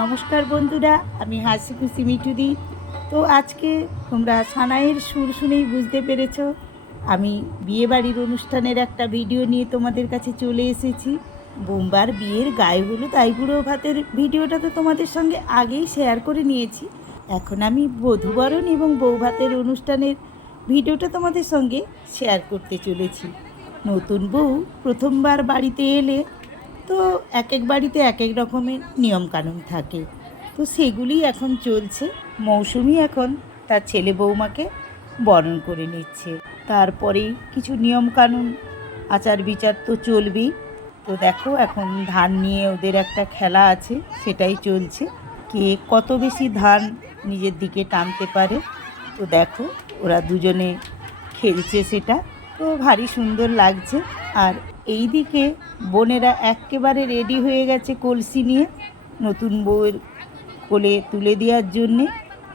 নমস্কার বন্ধুরা, আমি হাসি খুশি মিঠুদি। তো আজকে তোমরা সানাইয়ের সুর শুনেই বুঝতে পেরেছ আমি বিয়েবাড়ির অনুষ্ঠানের একটা ভিডিও নিয়ে তোমাদের কাছে চলে এসেছি। বোম্বার বিয়ের গায়ে হলুদ আইবুড়ো ভাতের ভিডিওটা তো তোমাদের সঙ্গে আগেই শেয়ার করে নিয়েছি। এখন আমি বধূবরণ এবং বউ ভাতের অনুষ্ঠানের ভিডিওটা তোমাদের সঙ্গে শেয়ার করতে চলেছি। নতুন বউ প্রথমবার বাড়িতে এলে তো এক এক বাড়িতে এক এক রকমের নিয়মকানুন থাকে, তো সেগুলি এখন চলছে। মৌসুমি এখন তার ছেলে বৌমাকে বরণ করে নিচ্ছে, তারপরেই কিছু নিয়মকানুন আচার বিচার তো চলবেই। তো দেখো এখন ধান নিয়ে ওদের একটা খেলা আছে, সেটাই চলছে, কে কত বেশি ধান নিজের দিকে টানতে পারে। তো দেখো ওরা দুজনে খেলছে, সেটা তো ভারী সুন্দর লাগছে। আর এই দিকে বোনেরা একেবারে রেডি হয়ে গেছে কলসি নিয়ে নতুন বউয়ের কোলে তুলে দেওয়ার জন্যে।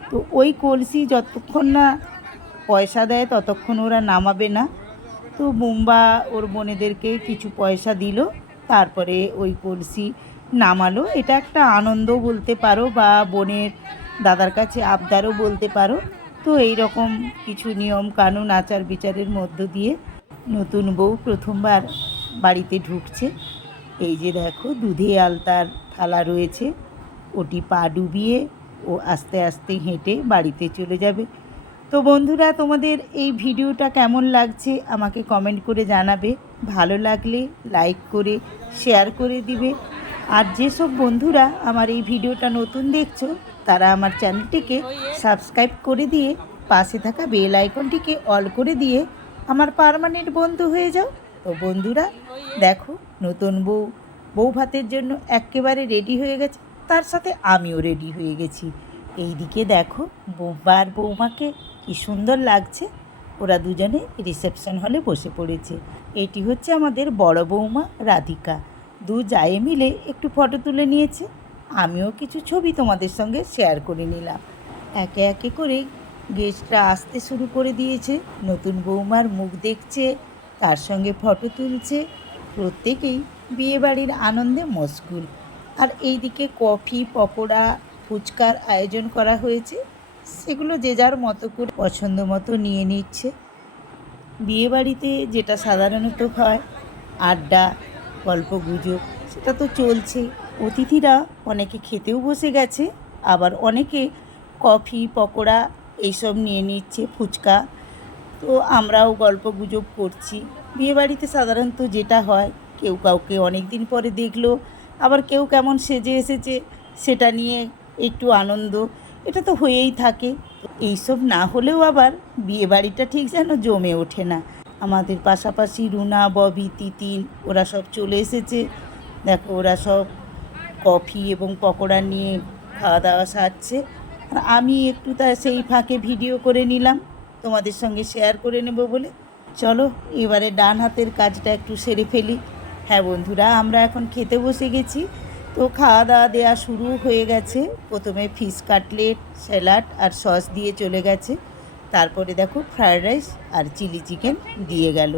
তো ওই কলসি যতক্ষণ না পয়সা দেয় ততক্ষণ ওরা নামাবে না। তো মুম্বা ওর বোনেদেরকে কিছু পয়সা দিল, তারপরে ওই কলসি নামালো। এটা একটা আনন্দ বলতে পারো, বা বোনের দাদার কাছে আবদারও বলতে পারো। তো এই রকম কিছু নিয়ম কানুন আচার বিচারের মধ্য দিয়ে নতুন বউ প্রথমবার বাড়িতে ঢুকছে। এই যে দেখো দুধে আলতার থালা রয়েছে, ওটি পা ডুবিয়ে ও আস্তে আস্তে হেঁটে বাড়িতে চলে যাবে। তো বন্ধুরা, তোমাদের এই ভিডিওটা কেমন লাগছে আমাকে কমেন্ট করে জানাবে। ভালো লাগলে লাইক করে শেয়ার করে দিবে। আর যেসব বন্ধুরা আমার এই ভিডিওটা নতুন দেখছো তারা আমার চ্যানেলটিকে সাবস্ক্রাইব করে দিয়ে পাশে থাকা বেল আইকনটিকে অল করে দিয়ে আমার পার্মানেন্ট বন্ধু হয়ে যাও। তো বন্ধুরা দেখো, নতুন বউ ভাতের জন্য একেবারে রেডি হয়ে গেছে, তার সাথে আমিও রেডি হয়ে গেছি। এই দিকে দেখো বৌমা আর বৌমাকে কি সুন্দর লাগছে, ওরা দুজনে রিসেপশন হলে বসে পড়েছে। এটি হচ্ছে আমাদের বড় বৌমা রাধিকা, দু জায়ে মিলে একটু ফটো তুলে নিয়েছে। আমিও কিছু ছবি তোমাদের সঙ্গে শেয়ার করে নিলাম। একে একে করে গেস্টরা আসতে শুরু করে দিয়েছে, নতুন বৌমার মুখ দেখছে, তার সঙ্গে ফটো তুলছে। প্রত্যেকেই বিয়েবাড়ির আনন্দে মশগুল। আর এইদিকে কফি, পকোড়া, ফুচকার আয়োজন করা হয়েছে, সেগুলো যে যার মতো করে পছন্দ মতো নিয়ে নিচ্ছে। বিয়েবাড়িতে যেটা সাধারণত হয় আড্ডা, গল্পগুজব, সেটা তো চলছেই। অতিথিরা অনেকে খেতেও বসে গেছে, আবার অনেকে কফি, পকোড়া এইসব নিয়ে নিচ্ছে, ফুচকা। তো আমরাও গল্পগুজব করছি। বিয়েবাড়িতে সাধারণত যেটা হয়, কেউ কাউকে অনেক দিন পরে দেখলো, আবার কেউ কেমন সেজে এসেছে সেটা নিয়ে একটু আনন্দ, এটা তো হয়েই থাকে। এইসব না হলেও আবার বিয়েবাড়িটা ঠিক যেন জমে ওঠে না। আমাদের পাশাপাশি রুনা, ববি, তিতিন ওরা সব চলে এসেছে। দেখো ওরা সব কফি এবং পকোড়া নিয়ে খাওয়া দাওয়া সারছে, আর আমি একটু সেই ফাঁকে ভিডিও করে নিলাম তোমাদের সঙ্গে শেয়ার করে নেব বলে। চলো এবারে ডান হাতের কাজটা একটু সেরে ফেলি। হ্যাঁ বন্ধুরা, আমরা এখন খেতে বসে গেছি। তো খাওয়া দাওয়া দেওয়া শুরু হয়ে গেছে। প্রথমে ফিশ কাটলেট, স্যালাড আর সস দিয়ে চলে গেছে। তারপরে দেখো ফ্রায়েড রাইস আর চিলি চিকেন দিয়ে গেল।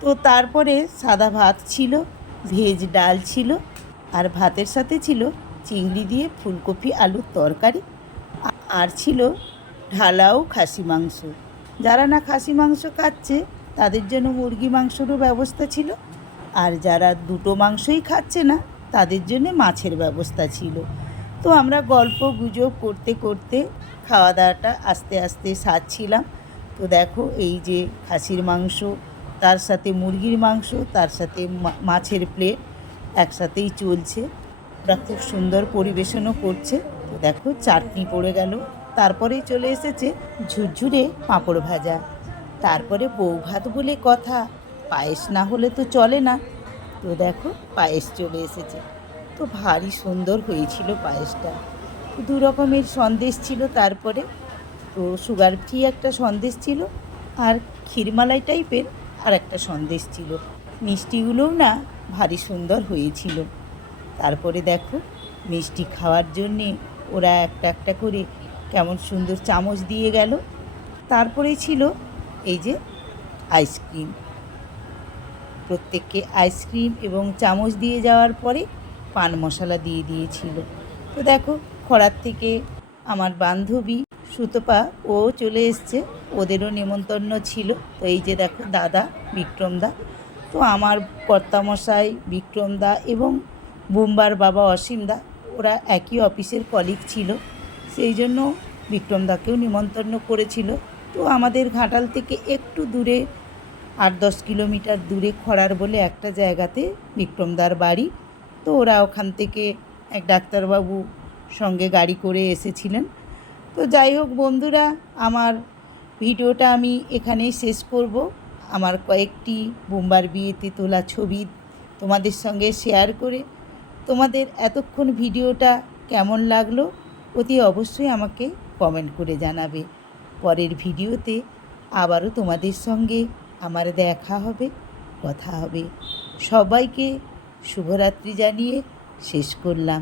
তো তারপরে সাদা ভাত ছিল, ভেজ ডাল ছিল, আর ভাতের সাথে ছিল চিংড়ি দিয়ে ফুলকপি আলুর তরকারি, আর ছিল ঢালাও খাসি মাংস। যারা না খাসি মাংস খাচ্ছে তাদের জন্য মুরগি মাংসেরও ব্যবস্থা ছিল, আর যারা দুটো মাংসই খাচ্ছে না তাদের জন্য মাছের ব্যবস্থা ছিল। তো আমরা গল্প গুজব করতে করতে খাওয়া দাওয়াটা আস্তে আস্তে সারছিলাম। তো দেখো এই যে খাসির মাংস, তার সাথে মুরগির মাংস, তার সাথে মাছের প্লেট একসাথেই চলছে। ওরা খুব সুন্দর পরিবেশনও করছে। তো দেখো চাটনি পড়ে গেল, তারপরেই চলে এসেছে ঝুরঝুরে পাঁপড় ভাজা। তারপরে বউ ভাত বলে কথা, পায়েস না হলে তো চলে না। তো দেখো পায়েস চলে এসেছে, তো ভারী সুন্দর হয়েছিল পায়েসটা। দু রকমের সন্দেশ ছিল, তারপরে তো সুগার ফ্রি একটা সন্দেশ ছিল, আর ক্ষীরমালাই টাইপের আর একটা সন্দেশ ছিল। মিষ্টিগুলোও না ভারী সুন্দর হয়েছিল। তারপরে দেখো মিষ্টি খাওয়ার জন্যে ওরা একটা একটা করে কেমন সুন্দর চামচ দিয়ে গেল। তারপরেই ছিল এই যে আইসক্রিম। প্রত্যেককে আইসক্রিম এবং চামচ দিয়ে যাওয়ার পরে পান মশলা দিয়ে দিয়েছিল। তো দেখো খরার থেকে আমার বান্ধবী সুতপা ও চলে এসছে, ওদেরও নেমন্তন্ন ছিল। তো এই যে দেখো দাদা বিক্রমদা, তো আমার কর্তামশাই বিক্রমদা এবং বুম্বার বাবা অসীমদা, ওরা একই অফিসের কলিগ ছিল, সেই জন্য বিক্রমদাকেও নিমন্ত্রণ করেছিল। তো আমাদের ঘাটাল থেকে একটু দূরে 8-10 কিলোমিটার দূরে খরার বলে একটা জায়গাতে বিক্রমদার বাড়ি। তো ওরা ওখান থেকে এক ডাক্তারবাবু সঙ্গে গাড়ি করে এসেছিলেন। তো যাই হোক বন্ধুরা, আমার ভিডিওটা আমি এখানেই শেষ করব। আমার কয়েকটি বোম্বার বিয়েতে তোলা ছবি তোমাদের সঙ্গে শেয়ার করে তোমাদের এতক্ষণ ভিডিওটা কেমন লাগলো অতি অবশ্যই আমাকে কমেন্ট করে জানাবে। পরের ভিডিওতে আবারও তোমাদের সঙ্গে আমার দেখা হবে, কথা হবে। সবাইকে শুভরাত্রি জানিয়ে শেষ করলাম।